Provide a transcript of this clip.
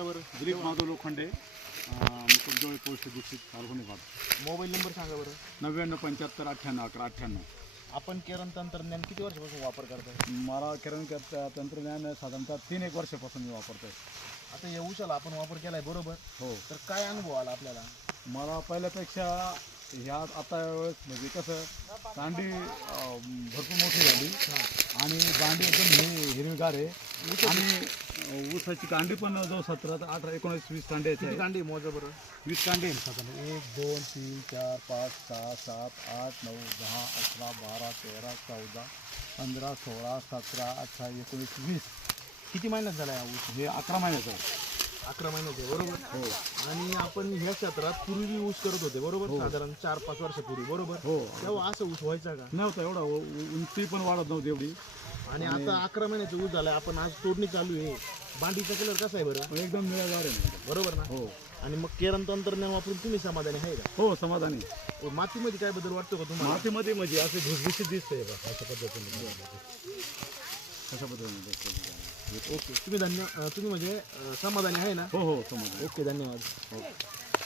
दिलीप माधव लोखंडे मुकुटजवळ पोस्ट दीक्षित परभणी भाग mobile number सांगा बरं. नव्याण्णव पंच्याहत्तर अठ्ठ्याण्णव अकरा अठ्ठ्याण्णव. आपण केरन तंत्रज्ञान किती वर्षापासून वापर करताय? मला किरण तंत्रज्ञान साधारणतः तीन एक वर्षापासून मी वापरतोय. आता या उशाला आपण वापर केलाय बरोबर. हो. तर काय अनुभव आला आपल्याला? मला पहिल्यापेक्षा ह्या आता वेळेस म्हणजे कसं अं, भरपूर मोठी झाली. आणि दांडी एकदम हे हिरवीगार आहे. आणि ऊसाची कांडी पण जो सतरा ते अठरा एकोणीस वीस कांड्याची किती आहे कांडी मोजा बरं? वीस कांडे आहेत. साधारण एक दोन तीन चार पाच सहा सात आठ नऊ दहा अकरा बारा तेरा चौदा पंधरा सोळा सतरा अठरा एकोणीस वीस. किती महिन्यात झाला या ऊस? हे अकरा महिन्याचं आहे अकरा महिन्याचे बरोबर? हो. आणि आपण ह्या क्षेत्रात पूर्वी ऊस करत होते बरोबर? साधारण चार पाच वर्षापूर्वी बरोबर? हो. तेव्हा असं ऊस व्हायचा का? नव्हतं एवढा. उ- उंची पण वाढत नव्हती एवढी. आणि आता अकरा महिन्याचा ऊस झालाय आपण आज तोडणी चालू आहे. बांडीचा कलर कसा आहे बरं? एकदम निळागार आहे ना. बरोबर ना? हो. आणि मग केरन तंत्रज्ञान वापरून तुम्ही समाधानी आहे का? हो समाधानी व मातीमध्ये काय बदल वाटतो का तुम्हाला? मातीमध्ये म्हणजे असे भुसभुशीत दिसतंय बघ अशा पद्धतीने. कशा पद्धतीने दिसतंय. ओके तुम्ही धन्य अं, तुम्ही म्हणजे अं, समाधानी आहे ना? हो हो समाधानी. ओके धन्यवाद. हो.